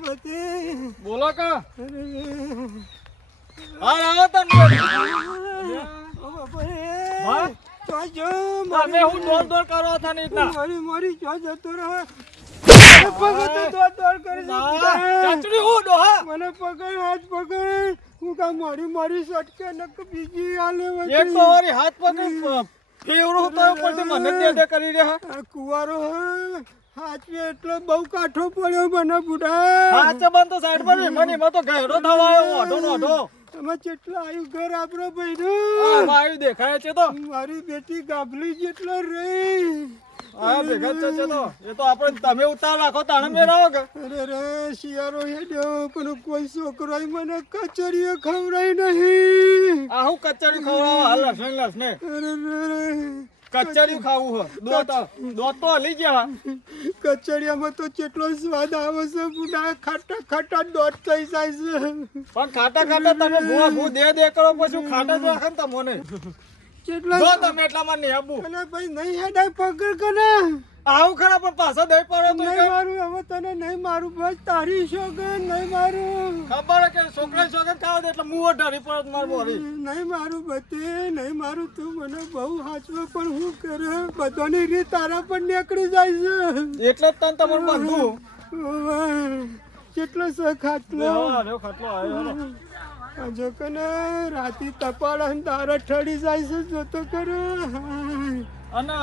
બોલો કા હા આવો તમે તમે હું દોડ કરો હતા ને ઇતના મારી ચો જતો રહે પકડ તો દોડ કરી ચાચડી હું ડોહા મને પકડ હાથ પકડ હું કા મારી સટકે નક બીજી આલે એક તો વારી હાથ પકડ ફેવરો તો ઉપરથી મને દે કરી રહ્યા આ કુવારો હાથ એટલો બહુ કાઠો પડ્યો મને બુડા હાથ બંધ તો સાઈડ પર મને માં તો ઘેરો થવાયો ઓઢો તમે કેટલા આયુ ઘર આપરો આ ભાઈ મારી દેખાય છે તો મારી બેટી ગાભલી જેટલો રહી આ ભેગા છે તો એ તો આપણે તમે ઉતાર રાખો તાણે મેરાવો કે અરે રે શિયારો હેડ્યો પણ કોઈ છોકરાય મને કચરીઓ ખવરાઈ નહીં આ હું કચરી ખવડાવ હાલ લસ ને અરે રે કચરી ખાવું હો દોત તો હલી ગયા કચરિયામાં તો કેટલો સ્વાદ આવે છે બુડા ખાટા ખાટા દોટ થઈ જાય છે પણ ખાટા તમે ભૂ દે કરો પછી ખાટા જ રાખે ને તમને કેટલો જો તમે એટલામાં નહીં આબુ અને ભાઈ નહીં હેડાય પકડ કને આવું ખરા પણ પાછા દઈ પડો તો નહીં મારું હવે તને નહીં મારું બસ તારી શોગન નહીં મારું ખબર કે છોકરા છોકરા ખાવા દે એટલે મુઓ ઢરી પડે માર બોરી નહીં મારું બતે નહીં મારું તું મને બહુ હાચવે પણ હું કરે બધાની રીત તારા પર નીકળી જાય છે એટલે જ તને તમારું બંધું કેટલો શોખ હાચલો ખાટલો આવ્યો જો કને રાતી તપાડા તારા ઠડી જાય છે જોતો કરે અને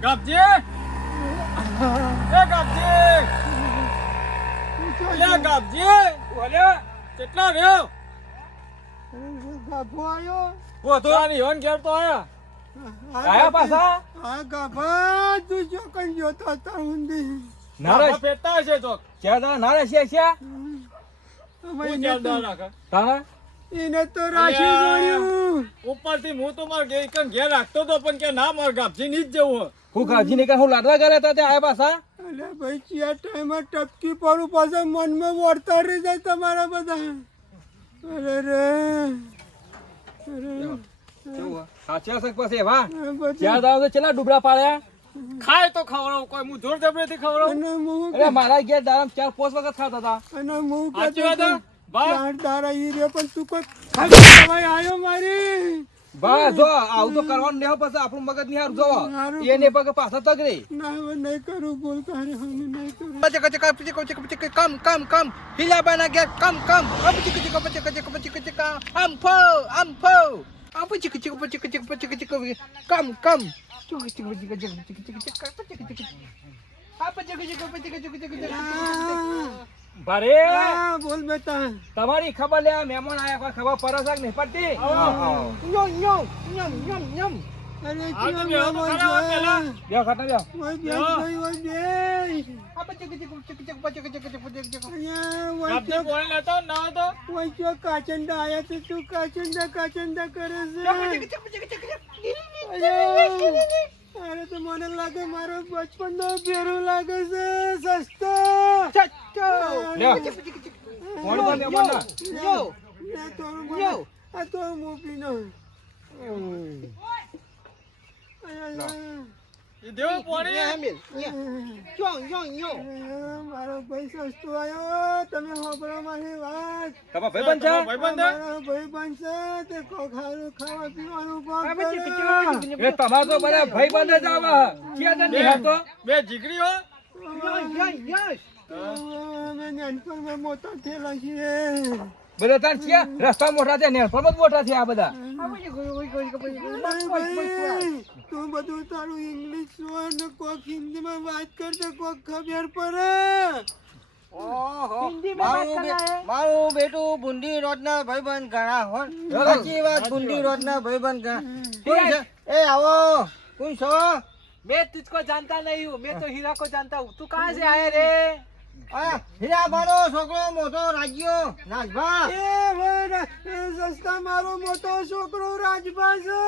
ગાબજી ઓલે કેટલા રહ્યો ગાભો આયો વધુ આની હોન ઘેર તો આયા પાછા હા ગાભા તું જો કઈ જોતો હતા ઊંધી નારા પેટા છે તો ક્યાં નારા છે એને તો રાશી જોડ્યું ઉપરથી હું તો માર ઘેર રાખતો તો પણ કે ના માર ગાભજી ની જ જવું હું ગાજી ને હું લાડવા ગયા હતા તે આયા પાછા અલે ભાઈ ચિયા ટાઈમમાં ટપકી પડું પાછા મનમાં વળતા રહી જાય તમારા બધા અરે રે સાચા શક પાસે વાહ બધું ચાર દાવ તો ચેલા ડુબરા પાડ્યા ખાય તો ખવડાવ કોઈ હું જોર જબરેથી ખવડાવ અને હું અરે મારા ઘેર દારામ 4-5 વખત ખાતા હતા અને હું સાચી વાત હે? બા દારા ઈ રે પણ તું કોઈ ખવાય આયો મારી બસ જો આવું તો કરવાનું નહીં પછી આપણું મગજ નહીં હારું જોવો એને પગે પાછા તગરે ના હવે નહીં કરું બોલ કારે હું નહીં કરું કમ હિલા બના ગયા કમ ભરે બોલ બેટા તમારી ખબર લે મહેમાન આયા કોઈ ખબર પરસક નહીં પડતી અરે આ તો બેહો તો ખરા હોય પેલા. લ્યો ખાતા લ્યો ઓય બેસ ભાઈ ઓય બેસ ગાભજી કોણે લેતો ના હતો ઓય જો કાચંડા આયા તો તું કાચંડા કરે છે અરે તો મને લાગે મારો બચપન નો ભેરો લાગે છે સસ્તો લ્યો કોણ તો મહેમાન ના લે તોરું આ તો મોપી નો ઈ દેવો પોણી મારો ભાઈ સસ્તો આવ્યો તમે હોબળો મારી વાત તમારા ભાઈબંધ છે ભાઈબંધ હે? મારો ભાઈબંધ છે તે ખાવાનું ખાવા પીવાનું એ તમારો તો બધા ભાઈબંધ જ આવે ક્યાં જન નિહાળતો બે જીગરી હો અમે નાનપણમાં મોટા થયેલા છીએ બધા તાર છે રસ્તા મોટા છે ને પરમત મોટા છે આ બધા તું બધું તારું ઇંગ્લિશ ને કોક હિન્દીમાં વાત કરતો કોક ખબર પડે મારું બેટું બુંદી રોડના ભાઈબંધ ઘણા હો સાચી વાત બુંદી રોડના ભાઈબંધ ઘણા કોણ છે એ આવો કોણ છો मैं तुझको जानता नहीं हूँ मैं तो हीरा को जानता हूँ तू कहाँ से आया रे આ હીરા મારો છોકરો મોટો રાજ્યો નાગભા એ સસ્તા મારો મોટો છોકરો રાજભા છે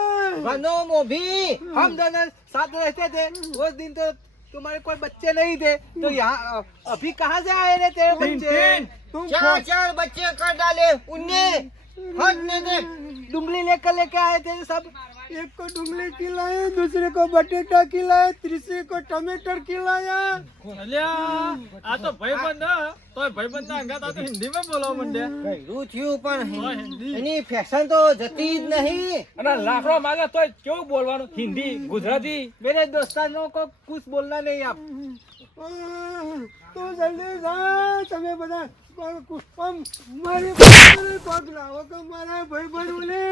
બનો મોભી हम दोनों साथ रहते थे उस दिन तो तुम्हारे कोई बच्चे नहीं थे तो यहाँ अभी कहाँ से आए रे तेरे बच्चे तुम चार बच्चे कर डाले उनने हद ने देख डुंगली लेकर लेके आए थे सब एक को डुंगली खिलाए, दूसरे को बटेटा खिलाए, तीसरे को टमाटर खिलाया। અલ્યા આ તો ભાઈબંધ હ તોય ભાઈબંધના અંગાત આ તો હિન્દીમાં બોલવા માંડ્યા ગયું થયું પણ એની ફેશન તો જતી જ નહીં. અને લાકડો માગે તોય કેવું બોલવાનું હિન્દી ગુજરાતી मेरे दोस्तों को कुछ बोलना नहीं आप તો જલ્દી જા, તમે બધા મારી પગ લાવો કે મારા ભાઈબંધ બોલે.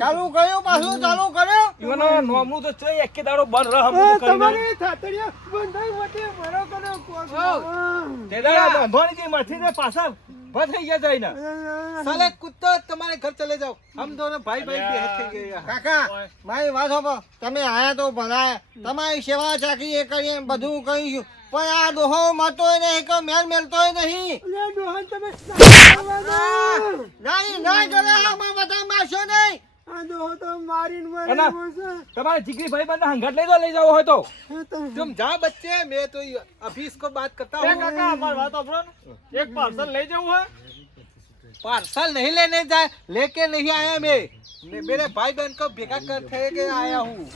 ચાલુ કર્યું પાછું ચાલુ કર્યું. ઈવનો નોમનું તો છે એક કે દાડો બંધ રહ બધું કરીને તમારી થાતડિયા બંધાઈ વટે મારો કનો પગ લાવો. તે દાડા બંધવાની જે મથી ને પાછા ભ થઈ ગયા જાય ને साले कुत्ता तुम्हारे घर चले जाओ हम दोनों भाई भाई बेहद થઈ ગયા યાર કાકા મારી વાત સાંભળો. તમે આયા તો ભલાય, તમારી સેવા ચાકરી એ કરી બધું કરીશું, પણ આ દોહો મારતોય નહીં કે મેલ મેલતોય નહીં. અલ્યા ડોહાન તમે ના દો. નહીં ના કરે આમાં બધા મારશો નહીં. આ દોહો તો મારીને એના- મારી છે. તમારે જીગરી ભાઈ બંધ હંગાટ લઈ જાવ હોય તો तुम जाओ बच्चे मैं तो अभी इसको बात करता એ हूँ કાકા અમારી વાત સાંભળો ને એક પાર્સલ લઈ જવું હોય पार्सल नहीं लेने जाए लेके नहीं आया मैं मेरे भाई बहन को भेगा कर के आया हूँ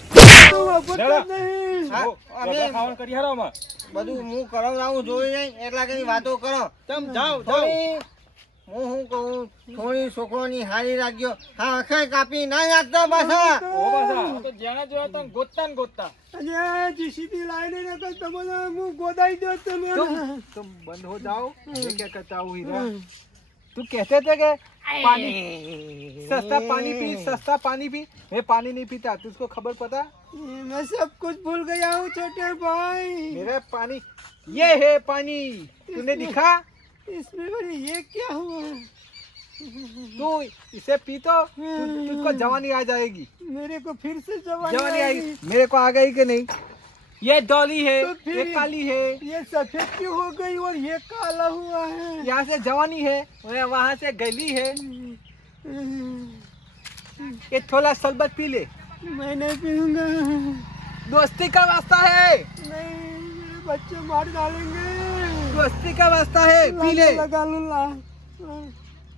તો વખત જ નહીં. હા, અમે ખાવાનું કરી હારો અમે બધું હું કરાવડાવું જોઈ નહીં એટલા કઈ વાતો કરો. तुम जाओ जाओ થોડી હું શું કહું, થોડી છોકરોની હારી રાખજો. હા આખે કાપી ના નાખતા પાછા. ઓ પાછા તો જેને જોયા તો ગોતતા ને ગોતતા અલ્યા જીસીબી લાઈને નકર તમને હું ગોદાઈ દો તમે. तुम बंद हो जाओ मैं क्या करता हूँ हीरा तू कहते थे कि पानी सस्ता पानी पी मैं पानी नहीं पीता तुझको खबर पता मैं सब कुछ भूल गया हूँ छोटे भाई. मेरा पानी ये है पानी तूने दिखा इसमें बड़ी ये क्या हुआ? तू इसे पी तो तुझको जवानी आ जाएगी मेरे को फिर से जवानी जवानी आएगी. आएगी मेरे को आ गई कि नहीं ये डॉली है तो फिर ये काली है ये सफेद क्यों हो गई और ये काला हुआ है? यहाँ से जवानी है वहाँ से गली है ये थोड़ा शरबत पी ले मैं नहीं पीऊंगा. दोस्ती का वास्ता है नहीं, मेरे बच्चे मार डालेंगे. दोस्ती का वास्ता है पी ले लगा लूंगा.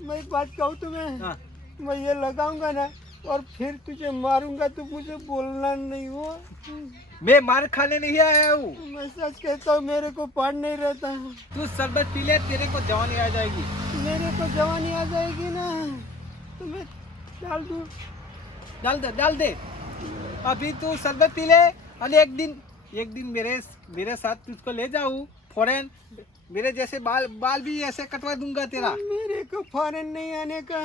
मैं एक बात कहूँ तुम्हें, हाँ। मैं ये लगाऊंगा ना और फिर तुझे मारूंगा तो मुझे बोलना नहीं हो. मैं मार खाने नहीं आया हूँ मैं सच कहता हूँ, मेरे को पार नहीं रहता. तू शरबत पी ले तेरे को जवानी आ जाएगी मेरे को जवानी आ जाएगी ना तो मैं डाल दूँ. डाल दे अभी तू शरबत पी ले और एक दिन मेरे साथ तुझको ले जाऊँ फॉरेन मेरे जैसे बाल भी ऐसे कटवा दूंगा तेरा मेरे को फॉरेन नहीं आने का.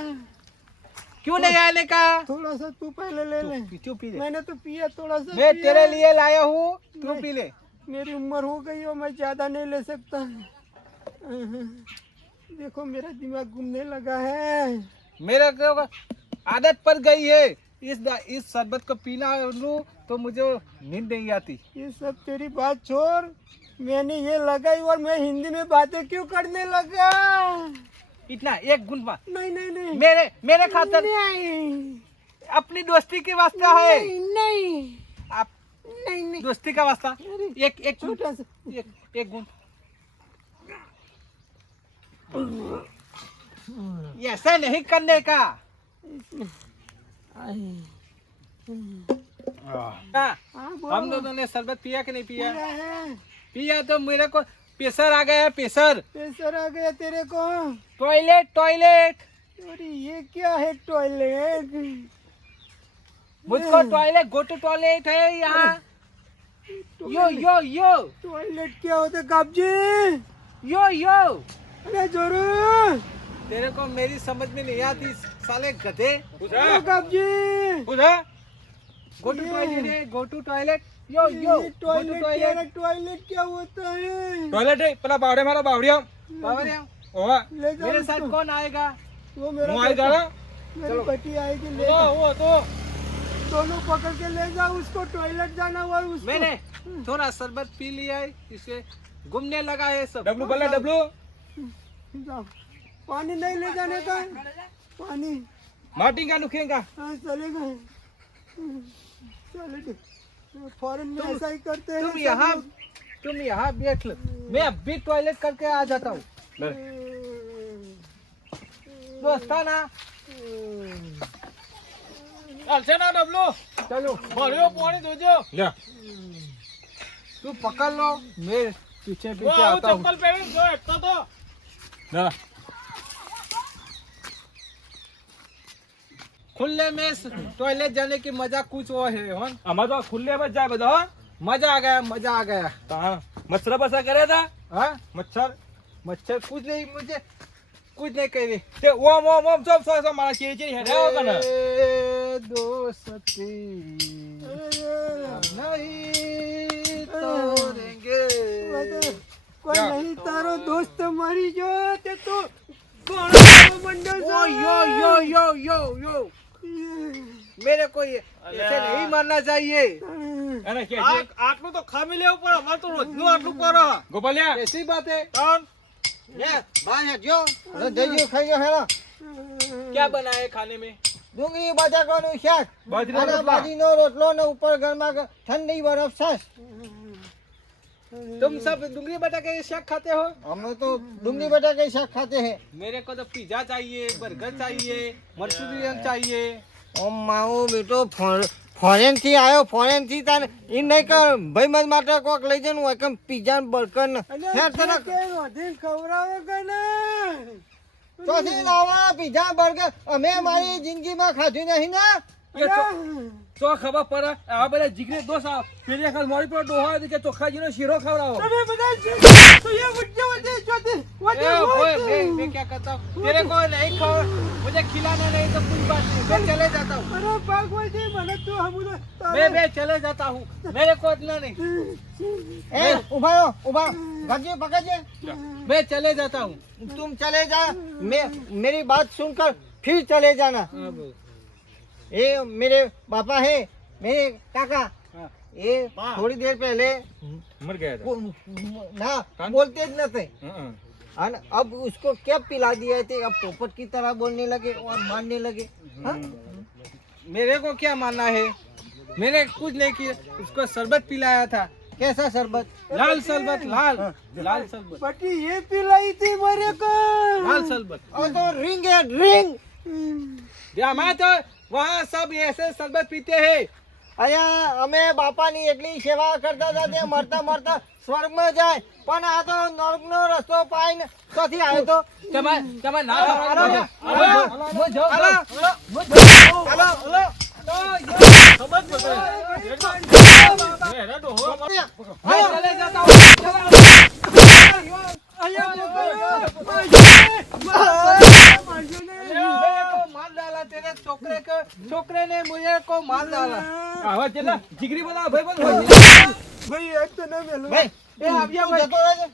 क्यों नहीं आने का थोड़ा सा तू पहले ले ले. तू पी ले मैंने तो पिया थोड़ा सा. मैं पिया. तेरे लिए लाया हूँ तू नहीं। पी ले मेरी उम्र हो गई और मैं ज्यादा नहीं ले सकता. देखो मेरा दिमाग घूमने लगा है. मेरे को आदत पड़ गई है इस शरबत को पीना लूं तो मुझे नींद नहीं आती ये सब तेरी बात छोड़. मैंने ये लगाई और मैं हिंदी में बातें क्यों करने लगा? इतना एक गुण में नहीं नहीं नहीं. मेरे खातर नहीं अपनी दोस्ती के वास्ता है नहीं आप नहीं नहीं. दोस्ती का वास्ता एक छोटा सा. एक गुण ऐसा नहीं करने का हाँ, हाँ, बोलो. हम दोनों ने शरबत पिया कि नहीं पिया पिया है. पिया तो मेरे को प्रेशर आ गया प्रेशर प्रेशर आ गया तेरे को. टॉयलेट अरे ये क्या है टॉयलेट? मुझको टॉयलेट गो टू टॉयलेट है यहाँ यो टॉयलेट क्या होता है कब्जी? यो अरे जोरू. तेरे को मेरी समझ में नहीं आती साले गधे अरे कब्जी. गो टू टॉयलेट है गो टू टॉयलेट यो ये गो टू टॉयलेट टॉयलेट क्या होता है? टॉयलेट है પેલા બાવડે મારા બાવડિયા बाबा ઓવા ले जाओ मेरे उसको. साथ कौन आएगा वो मेरा હું આવી જાડા मेरी बेटी आएगी ले તો जाओ. ઓ તો दोनों पकड़ के ले जाओ उसको टॉयलेट जाना और उसको. मैंने थोड़ा शरबत पी लिया है इसे घूमने लगा है सब ડબલું ભલે ડબલું जाओ. पानी नहीं ले जाने का. पानी માટી કા નુખેંગા हाँ चलेगा. चलेगा. फॉरेन में ऐसा ही करते हैं तुम यहाँ बैठ लो मैं अभी टॉयलेट करके आ जाता हूँ दोस्ताना ચાલશે ના ડબલું ચલો ભર્યો પાણી જોજો લે તું પકડ લો મેં પીછે હું પીછે આવું आता हूँ ચપ્પલ પહેરીને જો એકતો તો ના खुले में टॉयलेट जाने की मजा कुछ और है हो અમાર તો ખુલ્લે માં જ જાય બધો હા मजा आ गया मजा आ गया તા મચ્છર બસા કરે તા हाँ મચ્છર मच्छर कुछ नहीं मुझे कुछ नहीं कह रही તે ઓમ ઓમ ઓમ સબ સબ મારા ચીરી હેડે આવો કને दोस्ती नहीं तोड़ेंगे કોઈ નહીં તારો દોસ્ત મારી જો તે તો ગોળો મંડો ओ यो यो यो यो यो मेरे को ये ऐसे नहीं मानना चाहिए એને કે આટલું તો ખામી લેવું પડે અમારે તો રોજનું આટલું કરો ગોપાલિયા ऐसी बात है ત્રણ ये बाहर हटियो अरे जइयो खाइयो हेलो क्या बना है खाने में डूंगरी बटाकाનું શાક બાજરીનો અને રોટલા. બાજરીનો રોટલો ને ઉપર ઘરમાં ઠંડી બરફ છાશ तुम सब डूंगरी बटाके शाक खाते हो અમે તો ડુંગળી બટાકા શાક ખાતે હે मेरे को तो पिज्जा चाहिए बर्गर चाहिए मंचूरियन चाहिए ઓ માવો બેટો ફોરેન થી આવ્યો ફોરેન થી તાને ઈ નહીં કર ભાઈ મત માટે કોક લઈ જવાનું હોય કેમ પિઝા ને બર્ગર ને હે તને કે રોધીને ખવડાવો કે ના ચોથી લાવા પિઝા બર્ગર અમે મારી જિંદગીમાં ખાધું નહીં ને એ તો ખબર પડે આ બધા જીગરે દોસ્ત આ પેલી વખત મોડી પર ડોહા હતી કે ચોખાજીનો શીરો ખવડાવો તમે બધા તો ये ઉઠજો વચ્ચે ચોથી ए, ओए, मैं क्या करता हूँ तेरे को नहीं खाओ मुझे खिलाना नहीं तो कोई बात नहीं मैं चले जाता हूँ અરે ભાગવાથી મને તો હમું मैं चले जाता हूँ मेरे को इतना नहीं એ ઉભા રહો ઉભા ગાજી પકડજે मैं चले जाता हूँ तुम चले जा मैं मेरी बात सुनकर फिर चले जाना ये मेरे पापा है मेरे काका ये थोड़ी देर पहले મર ગયા હતા ना बोलते ज नहीं હં. और अब उसको क्या पिला दिए थे अब पोपट की तरह बोलने लगे और मारने लगे हाँ? मेरे को क्या मानना है मैंने कुछ नहीं किया उसको शरबत पिलाया था कैसा शरबत लाल शरबत लाल लाल शरबत પટી એ પીલાઈ હતી મારે કો लाल शरबत और तो रिंग है रिंग मैं तो वहाँ सब ऐसे शरबत पीते हैं અહીંયા અમે બાપાની એટલી સેવા કરતા હતા તે મરતા મરતા સ્વર્ગમાં જાય પણ આ તો નરકનો રસ્તો પાઈને ક્યાંથી આવ્યો તો તમે ના હાલો, હેરા ડોહો मैं चले जाता हूँ मेरे को मार डाला तेरे छोकरे ने मुझे को मार डाला આવા જેટલા જીગરી બધા ભાઈ બંધ હોય ભાઈ એક તો ના મેલો ભાઈ ए अब ये તું જતો રહેજે.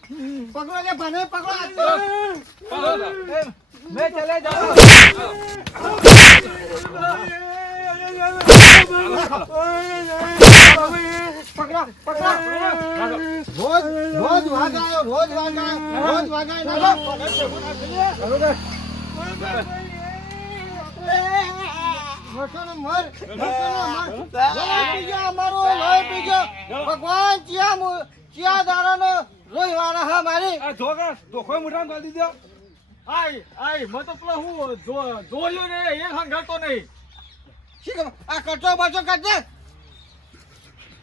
પકડો લે ભાને પકડો मैं चले जाता हूँ પકડો પકડો રોજ રોજ વાગાયો રોજ વાગાયો ભગવાન ચિયા દાડાનો રોઈ વાળા હા મારી આ જોગા ધોખો મુઠામાં ગાલી દીધો આય મત પેલા હું જોયો ને એ હંગાતો નહીં આ કચો બચો કરજે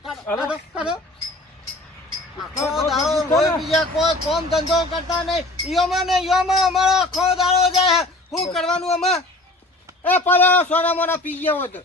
કાઢો કાઢો આખો દાડો રોઈ બીજા કોઈ કોમ ધંધો કરતા નહીં ઈયોમાં અમારો આખો દાડો જાય શું કરવાનું અમે એ પહેલા સોના મોના પી ગયો હતો